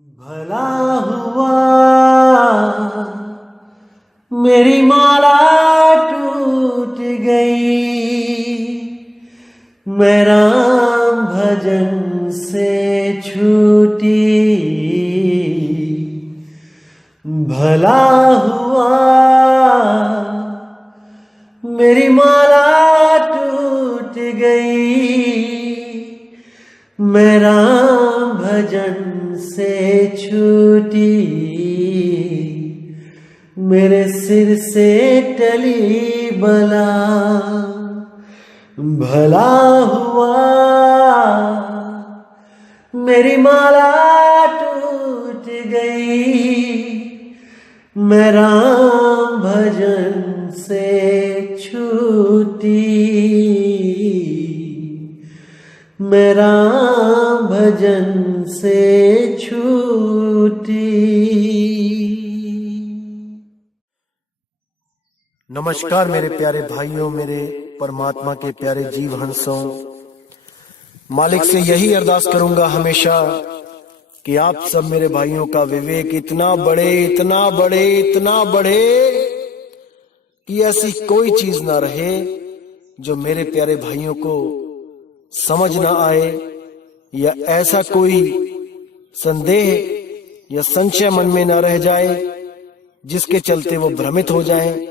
भला हुआ मेरी माला टूट गई, मैं राम भजन से छूटी। भला हुआ मेरी माला टूट गई, मैं राम भजन से छूटी। मेरे सिर से टली बला, भला हुआ मेरी माला टूट गई, मैं राम भजन से छूटी। मैं राम भजन से छूटी। नमस्कार मेरे प्यारे भाइयों, मेरे परमात्मा के प्यारे जीव हंसों। मालिक से यही अरदास करूंगा हमेशा कि आप सब मेरे भाइयों का विवेक इतना बढ़े, इतना बढ़े, इतना बढ़े कि ऐसी कोई चीज ना रहे जो मेरे प्यारे भाइयों को समझ ना आए, या ऐसा कोई संदेह या संशय मन में ना रह जाए जिसके चलते वो भ्रमित हो जाएं।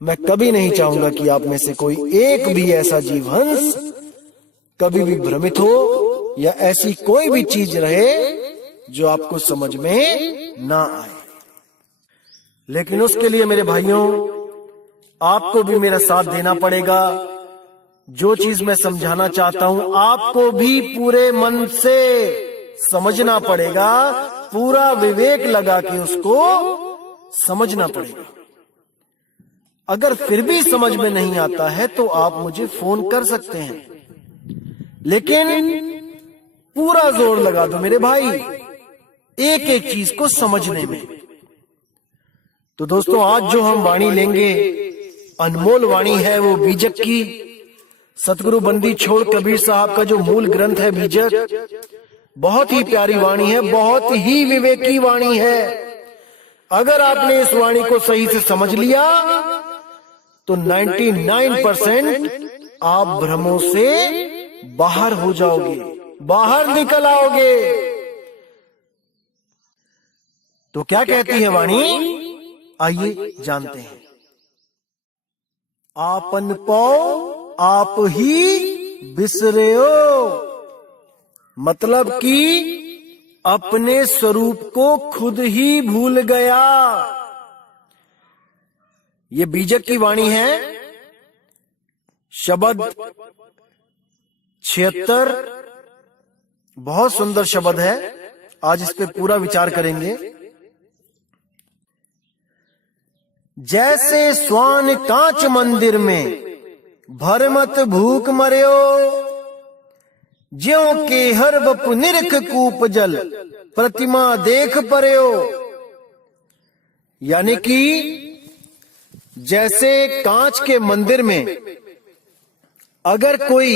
मैं कभी नहीं चाहूंगा कि आप में से कोई एक भी ऐसा जीवहंस कभी भी भ्रमित हो, या ऐसी कोई भी चीज रहे जो आपको समझ में ना आए। लेकिन उसके लिए मेरे भाइयों, आपको भी मेरा साथ देना पड़ेगा। जो चीज मैं समझाना चाहता हूं आपको भी पूरे मन से समझना पड़ेगा, पूरा विवेक लगा के उसको समझना पड़ेगा। अगर फिर भी समझ में नहीं आता है तो आप मुझे फोन कर सकते हैं, लेकिन पूरा जोर लगा दो मेरे भाई एक एक चीज को समझने में। तो दोस्तों, आज जो हम वाणी लेंगे अनमोल वाणी है, वो बीजक की। सतगुरु बंदी छोड़ कबीर साहब का जो मूल ग्रंथ है बीजक, बहुत ही प्यारी वाणी है, बहुत ही विवेकी वाणी है। अगर आपने इस वाणी को सही से समझ लिया तो 99% आप भ्रमों से बाहर हो जाओगे, बाहर निकल आओगे। तो क्या कहती है वाणी, आइए जानते हैं। आपन पाओ आप ही बिसरेओ, मतलब कि अपने स्वरूप को खुद ही भूल गया। ये बीजक की वाणी है। शब्द 76 बहुत सुंदर शब्द है। आज इस पे पूरा विचार करेंगे। जैसे स्वान कांच मंदिर में भरमत भूख मर्यो, ज्यों के हर बपु निरख कूप जल प्रतिमा देख पर्यो। यानी कि जैसे कांच के मंदिर में अगर कोई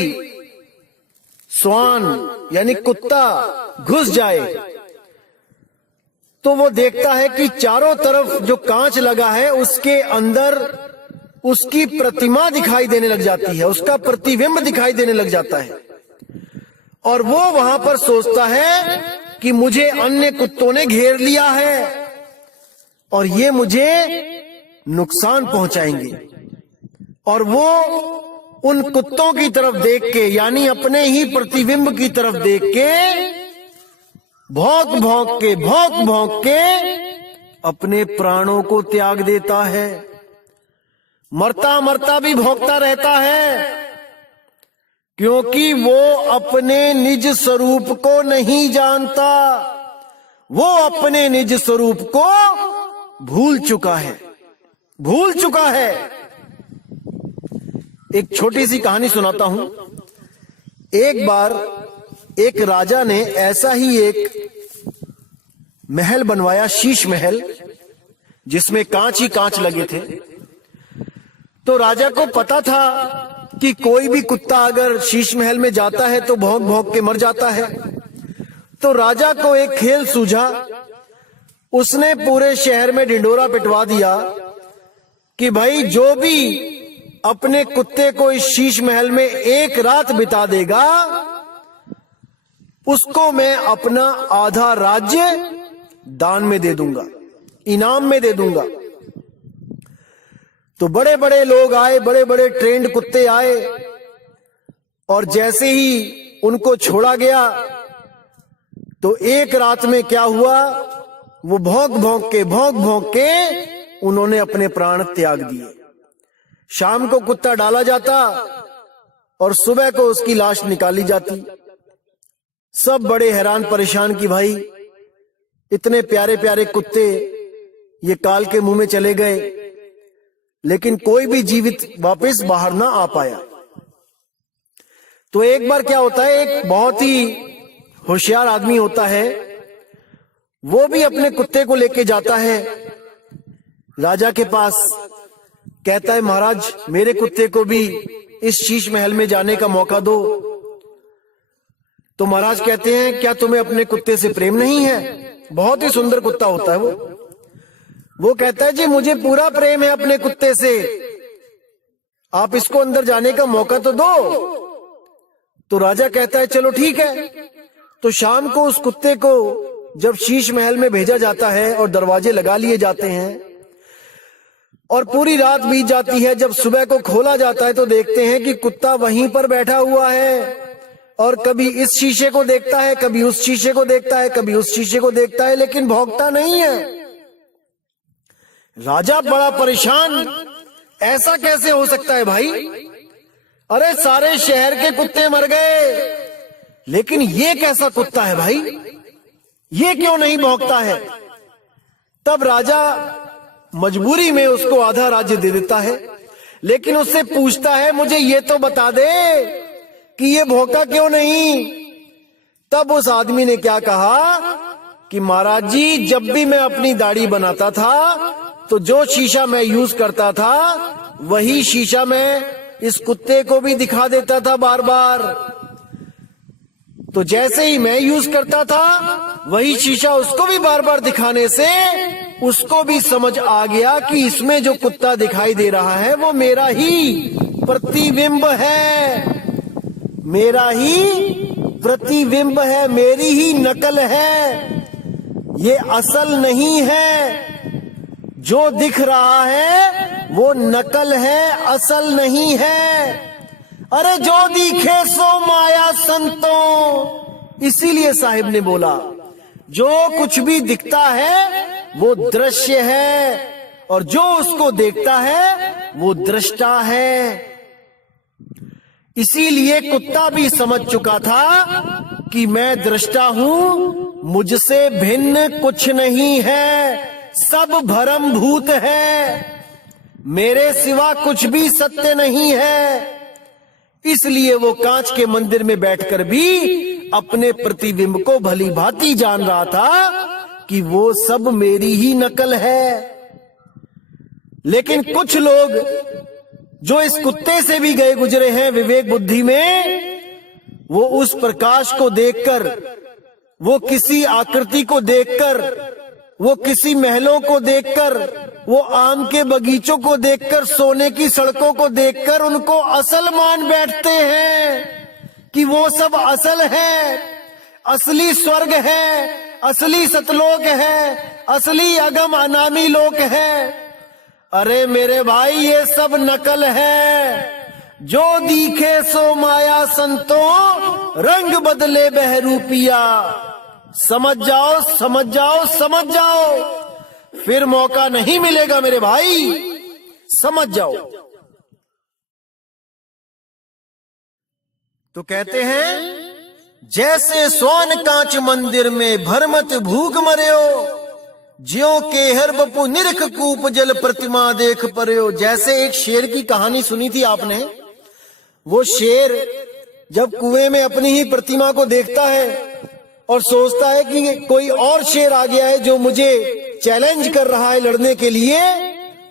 स्वान यानी कुत्ता घुस जाए तो वो देखता है कि चारों तरफ जो कांच लगा है उसके अंदर उसकी प्रतिमा दिखाई देने लग जाती है, उसका प्रतिबिंब दिखाई देने लग जाता है, और वो वहां पर सोचता है कि मुझे अन्य कुत्तों ने घेर लिया है और ये मुझे नुकसान पहुंचाएंगे। और वो उन कुत्तों की तरफ देख के, यानी अपने ही प्रतिबिंब की तरफ देख के भौंक भौंक के अपने प्राणों को त्याग देता है। मरता मरता भी भौंकता रहता है, क्योंकि वो अपने निज स्वरूप को नहीं जानता, वो अपने निज स्वरूप को भूल चुका है, भूल चुका है। एक छोटी सी कहानी सुनाता हूं। एक बार एक राजा ने ऐसा ही एक महल बनवाया, शीश महल, जिसमें कांच ही कांच लगे थे। तो राजा को पता था कि कोई भी कुत्ता अगर शीश महल में जाता है तो भौंक भौंक के मर जाता है। तो राजा को एक खेल सूझा। उसने पूरे शहर में ढिंढोरा पिटवा दिया कि भाई जो भी अपने कुत्ते को इस शीश महल में एक रात बिता देगा, उसको मैं अपना आधा राज्य दान में दे दूंगा, इनाम में दे दूंगा। तो बड़े बड़े लोग आए, बड़े बड़े ट्रेंड कुत्ते आए, और जैसे ही उनको छोड़ा गया तो एक रात में क्या हुआ, वो भौंक भौंक के उन्होंने अपने प्राण त्याग दिए। शाम को कुत्ता डाला जाता और सुबह को उसकी लाश निकाली जाती। सब बड़े हैरान परेशान कि भाई इतने प्यारे प्यारे कुत्ते ये काल के मुंह में चले गए, लेकिन कोई भी जीवित वापस बाहर ना आ पाया। तो एक बार क्या होता है, एक बहुत ही होशियार आदमी होता है, वो भी अपने कुत्ते को लेके जाता है राजा के पास। कहता है महाराज मेरे कुत्ते को भी इस शीश महल में जाने का मौका दो। तो महाराज कहते हैं क्या तुम्हें अपने कुत्ते से प्रेम नहीं है? बहुत ही सुंदर कुत्ता होता है वो कहता है जी मुझे पूरा प्रेम है अपने कुत्ते से, आप इसको अंदर जाने का मौका तो दो। तो राजा कहता है चलो ठीक है। तो शाम को उस कुत्ते को जब शीश महल में भेजा जाता है और दरवाजे लगा लिए जाते हैं और पूरी रात बीत जाती है, जब सुबह को खोला जाता है तो देखते हैं कि कुत्ता वहीं पर बैठा हुआ है और कभी इस शीशे को देखता है, कभी उस शीशे को देखता है, कभी उस शीशे को देखता है, लेकिन भौंकता नहीं है। राजा बड़ा परेशान, ऐसा कैसे हो सकता है भाई? अरे सारे शहर के कुत्ते मर गए, लेकिन ये कैसा कुत्ता है भाई, ये क्यों नहीं भौंकता है? तब राजा मजबूरी में उसको आधा राज्य दे देता है, लेकिन उससे पूछता है मुझे ये तो बता दे कि ये भौंका क्यों नहीं? तब उस आदमी ने क्या कहा कि महाराज जी जब भी मैं अपनी दाढ़ी बनाता था तो जो शीशा मैं यूज करता था वही शीशा मैं इस कुत्ते को भी दिखा देता था बार बार। तो जैसे ही मैं यूज करता था वही शीशा उसको भी बार बार दिखाने से उसको भी समझ आ गया कि इसमें जो कुत्ता दिखाई दे रहा है वो मेरा ही प्रतिबिंब है, मेरा ही प्रतिबिंब है, मेरी ही नकल है, ये असल नहीं है। जो दिख रहा है वो नकल है, असल नहीं है। अरे जो दिखे सो माया संतों, इसीलिए साहिब ने बोला जो कुछ भी दिखता है वो दृश्य है और जो उसको देखता है वो दृष्टा है। इसीलिए कुत्ता भी समझ चुका था कि मैं दृष्टा हूं, मुझसे भिन्न कुछ नहीं है, सब भ्रम भूत है, मेरे सिवा कुछ भी सत्य नहीं है। इसलिए वो कांच के मंदिर में बैठकर भी अपने प्रतिबिंब को भली भांति जान रहा था कि वो सब मेरी ही नकल है। लेकिन कुछ लोग जो इस कुत्ते से भी गए गुजरे हैं विवेक बुद्धि में, वो उस प्रकाश को देखकर, वो किसी आकृति को देखकर, वो किसी महलों को देखकर, वो आम के बगीचों को देखकर, सोने की सड़कों को देखकर उनको असल मान बैठते हैं कि वो सब असल है, असली स्वर्ग है, असली सतलोक है, असली अगम अनामी लोक है। अरे मेरे भाई ये सब नकल है। जो दिखे सो माया संतों, रंग बदले बहरूपिया। समझ जाओ, समझ जाओ, समझ जाओ, फिर मौका नहीं मिलेगा मेरे भाई, समझ जाओ। तो कहते हैं जैसे सोन कांच मंदिर में भरमत भूख मर्यो, ज्यों के हर बपु निरख कूप जल प्रतिमा देख पर्यो। जैसे एक शेर की कहानी सुनी थी आपने, वो शेर जब कुएं में अपनी ही प्रतिमा को देखता है और सोचता है कि कोई और शेर आ गया है जो मुझे चैलेंज कर रहा है लड़ने के लिए,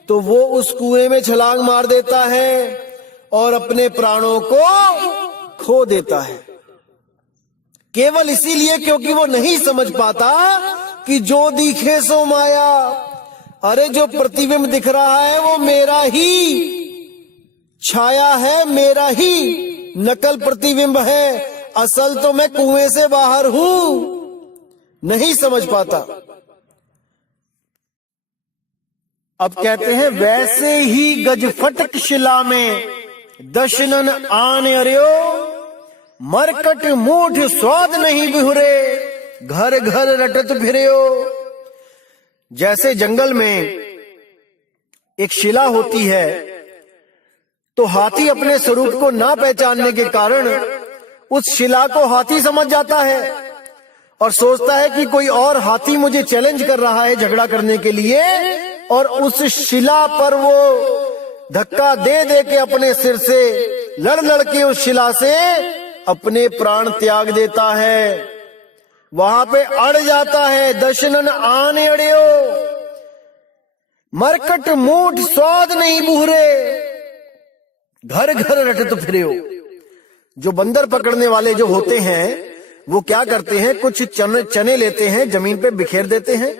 तो वो उस कुएं में छलांग मार देता है और अपने प्राणों को खो देता है। केवल इसीलिए क्योंकि वो नहीं समझ पाता कि जो दिखे सो माया। अरे जो प्रतिबिंब दिख रहा है वो मेरा ही छाया है, मेरा ही नकल प्रतिबिंब है, असल तो मैं कुएं से बाहर हूं। नहीं समझ पाता। अब कहते हैं वैसे ही गजफटक शिला में दशनन आन अर्यो, मरकट मूठ स्वाद नहीं बिहुरे, घर घर रटत फिर्यो। जैसे जंगल में एक शिला होती है तो हाथी अपने स्वरूप को ना पहचानने के कारण उस शिला को हाथी समझ जाता है और सोचता है कि कोई और हाथी मुझे चैलेंज कर रहा है झगड़ा करने के लिए, और उस शिला पर वो धक्का दे दे के अपने सिर से लड़ लड़ के उस शिला से अपने प्राण त्याग देता है, वहां पे अड़ जाता है। दशनन आने अड़ियो, मरकट मूठ स्वाद नहीं बूहरे, घर घर रटत फिर्यो। जो बंदर पकड़ने वाले जो होते हैं वो क्या करते हैं, कुछ चने लेते हैं, जमीन पे बिखेर देते हैं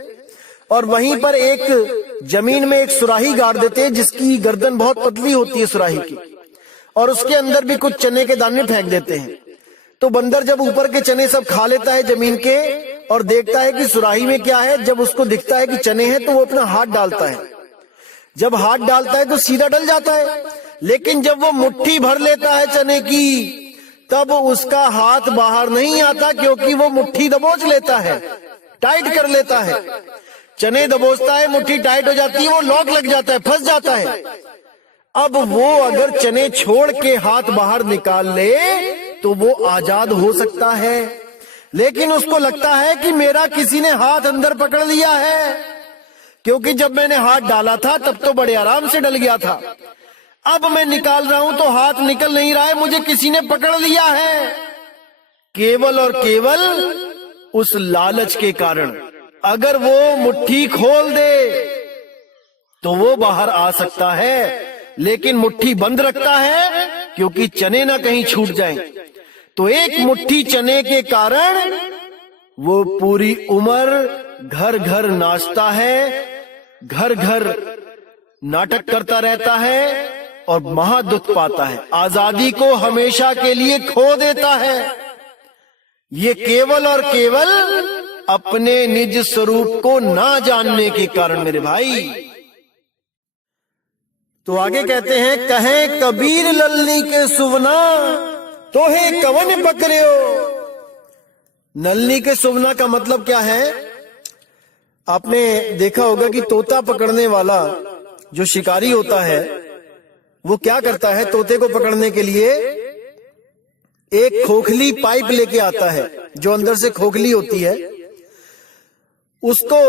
और वहीं पर एक जमीन में एक सुराही गाड़ देते हैं जिसकी गर्दन बहुत पतली होती है सुराही की, और उसके अंदर भी कुछ चने के दाने फेंक देते हैं। तो बंदर जब ऊपर के चने सब खा लेता है जमीन के और देखता है कि सुराही में क्या है, जब उसको दिखता है कि चने हैं तो वो अपना हाथ डालता है। जब हाथ डालता है तो सीधा डल जाता है, लेकिन जब वो मुट्ठी भर लेता है चने की तब उसका हाथ बाहर नहीं आता, क्योंकि वो मुट्ठी दबोच लेता है, टाइट कर लेता है। चने दबोचता है, मुट्ठी टाइट हो जाती है, वो लॉक लग जाता है, फंस जाता है। अब वो अगर चने छोड़ के हाथ बाहर निकाल ले तो वो आजाद हो सकता है, लेकिन उसको लगता है कि मेरा किसी ने हाथ अंदर पकड़ लिया है, क्योंकि जब मैंने हाथ डाला था तब तो बड़े आराम से डल गया था, अब मैं निकाल रहा हूं तो हाथ निकल नहीं रहा है, मुझे किसी ने पकड़ लिया है। केवल और केवल उस लालच के कारण। अगर वो मुट्ठी खोल दे तो वो बाहर आ सकता है, लेकिन मुट्ठी बंद रखता है क्योंकि चने ना कहीं छूट जाएं। तो एक मुट्ठी चने के कारण वो पूरी उम्र घर घर नाचता है, घर घर नाटक करता रहता है और महादुख पाता है, आजादी को हमेशा के लिए खो देता है। ये केवल और केवल अपने निज स्वरूप को ना जानने के कारण मेरे भाई। तो आगे कहते हैं, कहे कबीर ललनी के सुवना तोहे कवन पकड़ियो। नलनी के सुवना का मतलब क्या है? आपने देखा होगा कि तोता पकड़ने वाला जो शिकारी होता है वो क्या करता है, तोते को पकड़ने के लिए एक खोखली पाइप लेके आता है, जो अंदर से खोखली होती है, उसको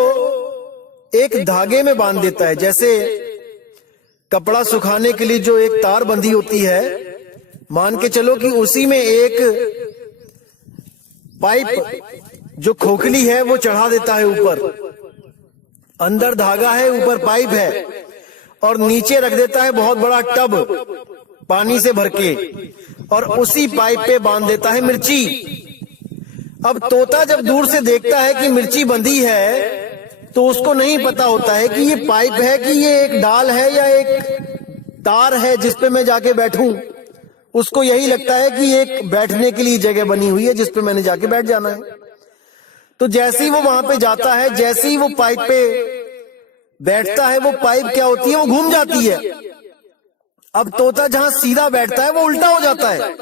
एक धागे में बांध देता है। जैसे कपड़ा सुखाने के लिए जो एक तार बंधी होती है, मान के चलो कि उसी में एक पाइप जो खोखली है वो चढ़ा देता है ऊपर, अंदर धागा है, ऊपर पाइप है, और नीचे रख देता है बहुत बड़ा टब पानी से भर के, और उसी पाइप पे बांध देता है मिर्ची। अब तोता जब दूर से देखता है कि मिर्ची बंधी है तो उसको नहीं पता होता है कि ये पाइप है कि ये एक डाल है या एक तार है जिस पे मैं जाके बैठूं। उसको यही लगता है कि एक बैठने के लिए जगह बनी हुई है जिस पे मैंने जाके बैठ जाना है। तो जैसे ही वो वहां पे जाता है, जैसे ही वो पाइप पे बैठता है, वो पाइप क्या होती है, वो घूम जाती है। अब तोता जहां सीधा बैठता है वो उल्टा हो जाता है,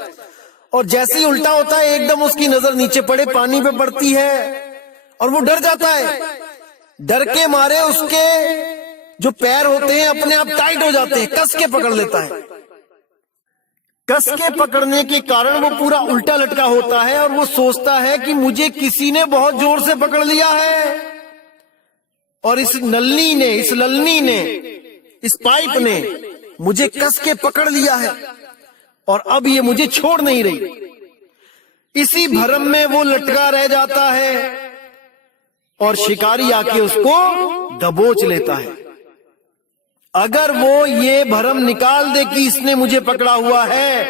और जैसे ही उल्टा होता है एकदम उसकी नजर नीचे पड़े पानी पे पड़ती है और वो डर जाता है। डर के मारे उसके जो पैर होते हैं अपने आप टाइट हो जाते हैं, कस के पकड़ लेता है। कस के पकड़ने के कारण वो पूरा उल्टा लटका होता है और वो सोचता है कि मुझे किसी ने बहुत जोर से पकड़ लिया है, और इस ललनी ने इस पाइप ने मुझे कस के पकड़ लिया है और अब ये मुझे छोड़ नहीं रही। इसी भ्रम में वो लटका रह जाता है और शिकारी आके उसको दबोच लेता है। अगर वो ये भ्रम निकाल दे कि इसने मुझे पकड़ा हुआ है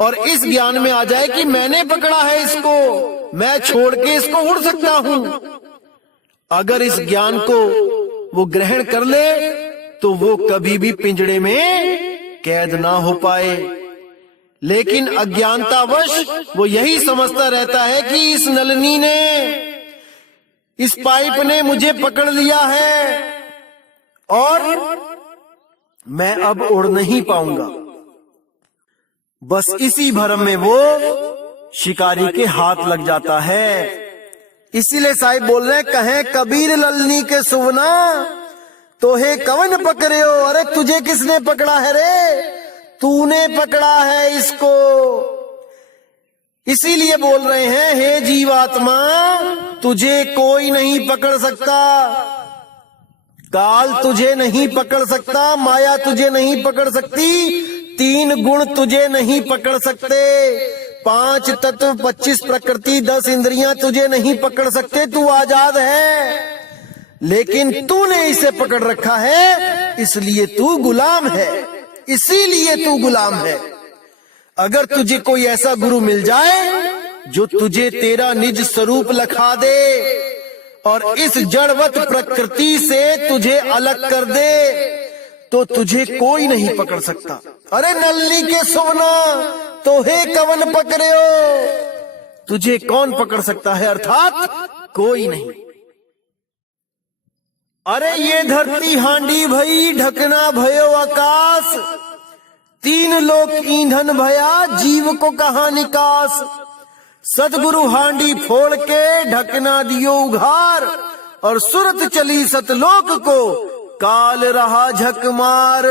और इस ज्ञान में आ जाए कि मैंने पकड़ा है इसको, मैं छोड़ के इसको उड़ सकता हूं। अगर इस ज्ञान को वो ग्रहण कर ले तो वो कभी भी पिंजड़े में कैद ना हो पाए। लेकिन अज्ञानतावश वो यही समझता रहता है कि इस नलनी ने, इस पाइप ने मुझे पकड़ लिया है और मैं अब उड़ नहीं पाऊंगा। बस इसी भ्रम में वो शिकारी के हाथ लग जाता है। इसीलिए साहिब बोल रहे हैं, कहें कबीर ललनी के सुवना तो हे कवन पकड़े हो। अरे तुझे किसने पकड़ा है रे, तूने पकड़ा है इसको। इसीलिए बोल रहे हैं, हे जीवात्मा तुझे कोई नहीं पकड़ सकता, काल तुझे नहीं पकड़ सकता, माया तुझे नहीं पकड़ सकती, 3 गुण तुझे नहीं पकड़ सकते, 5 तत्व, 25 प्रकृति, 10 इंद्रियां तुझे नहीं पकड़ सकते। तू आजाद है, लेकिन तूने इसे पकड़ रखा है, इसलिए तू गुलाम है, इसीलिए तू गुलाम है। अगर तुझे कोई ऐसा गुरु मिल जाए जो तुझे तेरा निज स्वरूप लखा दे और इस जड़वत प्रकृति से तुझे अलग कर दे, तो तुझे कोई नहीं पकड़ सकता। अरे नलनी के सोना तो हे कवन पकड़े हो, तुझे कौन पकड़ सकता है, अर्थात कोई नहीं। अरे ये धरती हांडी भई, ढकना भयो आकाश, 3 लोक ईंधन भया, जीव को कहा निकास। सतगुरु हांडी फोड़ के ढकना दियो उघार, और सुरत चली सतलोक को काल रहा झक मार।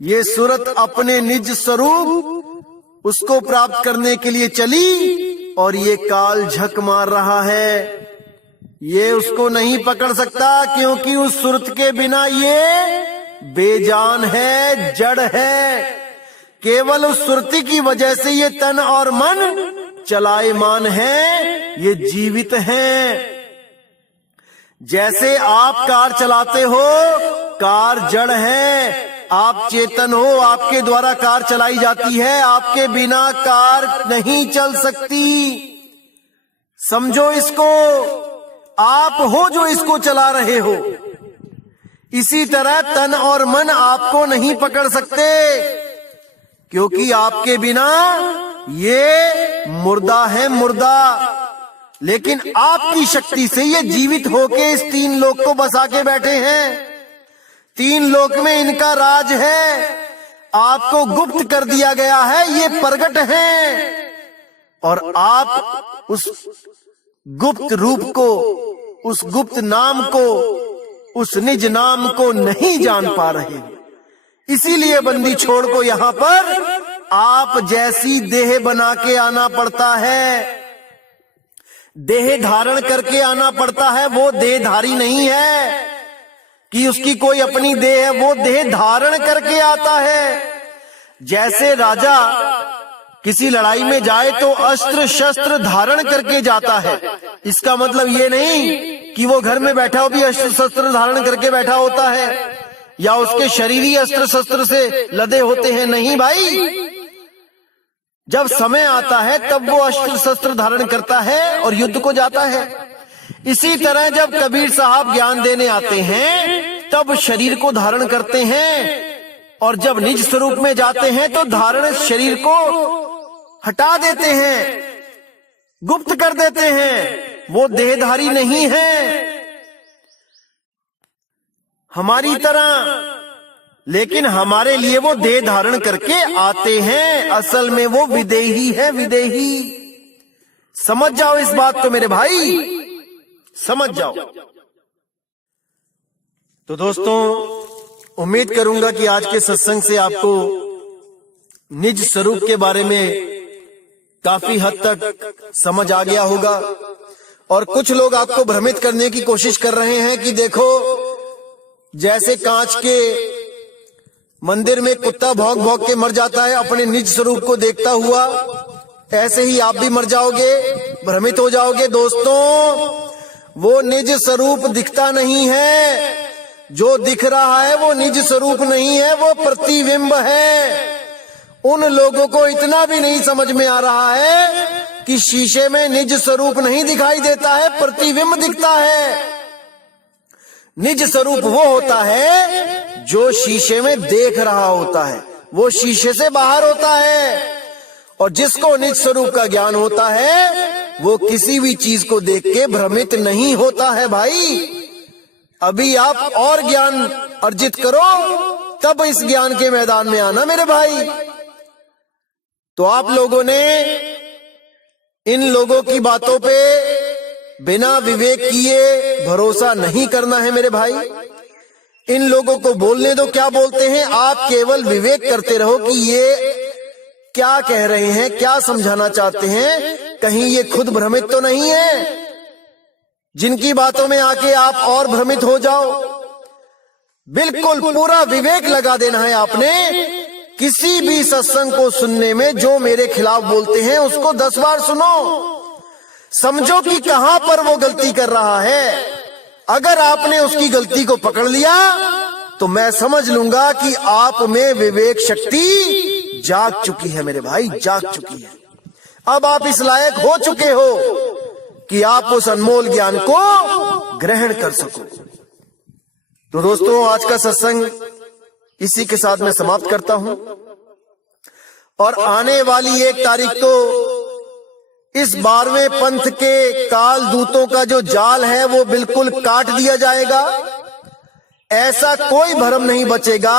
ये सुरत अपने निज स्वरूप उसको प्राप्त करने के लिए चली और ये काल झक मार रहा है। ये उसको नहीं पकड़ सकता, क्योंकि उस सुरत के बिना ये बेजान है, जड़ है। केवल उस सुरती की वजह से ये तन और मन चलायमान है, ये जीवित हैं। जैसे आप कार चलाते हो, कार जड़ है, आप चेतन हो, आपके द्वारा कार चलाई जाती है, आपके बिना कार नहीं चल सकती। समझो इसको, आप हो जो इसको चला रहे हो। इसी तरह तन और मन आपको नहीं पकड़ सकते, क्योंकि आपके बिना ये मुर्दा है, मुर्दा। लेकिन आपकी शक्ति से ये जीवित होके इस 3 लोक को बसा के बैठे हैं। 3 लोक में इनका राज है, आपको गुप्त कर दिया गया है, ये प्रगट हैं, और आप उस गुप्त रूप को, उस गुप्त नाम को, उस निज नाम को नहीं जान पा रहे। इसीलिए बंदी छोड़ को यहाँ पर आप जैसी देह बना के आना पड़ता है, देह धारण करके आना पड़ता है। वो देहधारी नहीं है कि उसकी कोई अपनी देह है, वो देह धारण करके आता है। जैसे राजा किसी लड़ाई में जाए तो अस्त्र शस्त्र धारण करके जाता है। इसका मतलब ये नहीं कि वो घर में बैठा हो भी अस्त्र शस्त्र धारण करके बैठा होता है, या उसके शरीर ही अस्त्र शस्त्र से लदे होते हैं। नहीं भाई, जब समय आता है तब वो अस्त्र शस्त्र धारण करता है और युद्ध को जाता है। इसी तरह जब कबीर साहब ज्ञान देने आते हैं तब शरीर को धारण करते हैं, और जब निज स्वरूप में जाते हैं तो धारण शरीर को हटा देते हैं, गुप्त कर देते हैं। वो देहधारी नहीं है हमारी तरह, लेकिन हमारे लिए वो देह धारण करके आते हैं। असल में वो विदेही है, विदेही। समझ जाओ इस बात को मेरे भाई, समझ जाओ। तो दोस्तों, उम्मीद करूंगा कि आज के सत्संग से आपको निज स्वरूप के बारे में काफी हद तक समझ आ गया होगा। और कुछ लोग आपको भ्रमित करने की कोशिश कर रहे हैं कि देखो, जैसे कांच के मंदिर में कुत्ता भौंक भौंक के मर जाता है अपने निज स्वरूप को देखता हुआ, ऐसे ही आप भी मर जाओगे, भ्रमित हो जाओगे। दोस्तों, वो निज स्वरूप दिखता नहीं है, जो दिख रहा है वो निज स्वरूप नहीं है, वो प्रतिबिंब है। उन लोगों को इतना भी नहीं समझ में आ रहा है कि शीशे में निज स्वरूप नहीं दिखाई देता है, प्रतिबिंब दिखता है। निज स्वरूप वो होता है जो शीशे में देख रहा होता है, वो शीशे से बाहर होता है। और जिसको निज स्वरूप का ज्ञान होता है वो किसी भी चीज को देख के भ्रमित नहीं होता है। भाई अभी आप और ज्ञान अर्जित करो, तब इस ज्ञान के मैदान में आना मेरे भाई। तो आप लोगों ने इन लोगों की बातों पे बिना विवेक किए भरोसा नहीं करना है मेरे भाई। इन लोगों को बोलने दो क्या बोलते हैं, आप केवल विवेक करते रहो कि ये क्या कह रहे हैं, क्या समझाना चाहते हैं, कहीं ये खुद भ्रमित तो नहीं है जिनकी बातों में आके आप और भ्रमित हो जाओ। बिल्कुल पूरा विवेक लगा देना है आपने। किसी भी सत्संग को सुनने में जो मेरे खिलाफ बोलते हैं उसको 10 बार सुनो, समझो कि कहां पर वो गलती कर रहा है। अगर आपने उसकी गलती को पकड़ लिया तो मैं समझ लूंगा कि आप में विवेक शक्ति जाग चुकी है मेरे भाई, जाग चुकी है। अब आप इस लायक हो चुके हो कि आप उस अनमोल ज्ञान को ग्रहण कर सको। तो दोस्तों आज का सत्संग इसी के साथ मैं समाप्त करता हूं। और आने वाली 1 तारीख को इस 12वें पंथ के काल दूतों का जो जाल है वो बिल्कुल काट दिया जाएगा। ऐसा कोई भ्रम नहीं बचेगा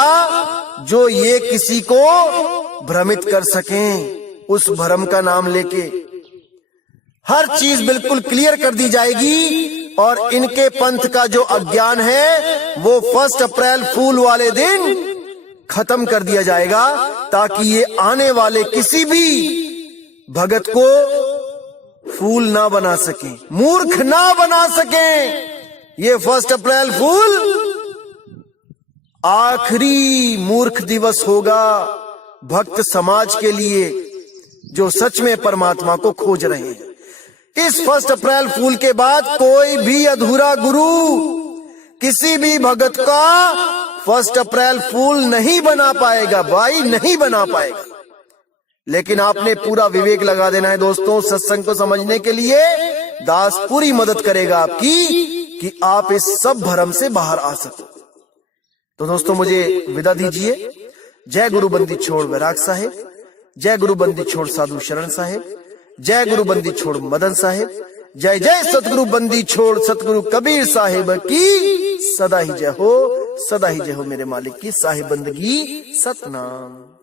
जो ये किसी को भ्रमित कर सकें। उस भ्रम का नाम लेके हर चीज बिल्कुल क्लियर कर दी जाएगी। और इनके पंथ का जो अज्ञान है वो 1 अप्रैल फूल वाले दिन खत्म कर दिया जाएगा, ताकि ये आने वाले किसी भी भगत को फूल ना बना सके, मूर्ख ना बना सके। ये 1 अप्रैल फूल आखिरी मूर्ख दिवस होगा भक्त समाज के लिए जो सच में परमात्मा को खोज रहे हैं। इस 1 अप्रैल फूल के बाद कोई भी अधूरा गुरु किसी भी भगत का 1 अप्रैल फूल नहीं बना पाएगा भाई, नहीं बना पाएगा। लेकिन आपने पूरा विवेक लगा देना है दोस्तों सत्संग को समझने के लिए। दास पूरी मदद करेगा आपकी कि आप इस सब भ्रम से बाहर आ सको। तो दोस्तों मुझे विदा दीजिए। जय गुरु बंदी छोड़ वैराग साहेब, जय गुरु बंदी छोड़ साधु शरण साहेब, जय गुरु बंदी छोड़ मदन साहेब, जय जय सतगुरु बंदी छोड़ सतगुरु कबीर साहेब की सदा ही जय हो, सदा ही जय हो मेरे मालिक की साहिब बंदगी सतनाम।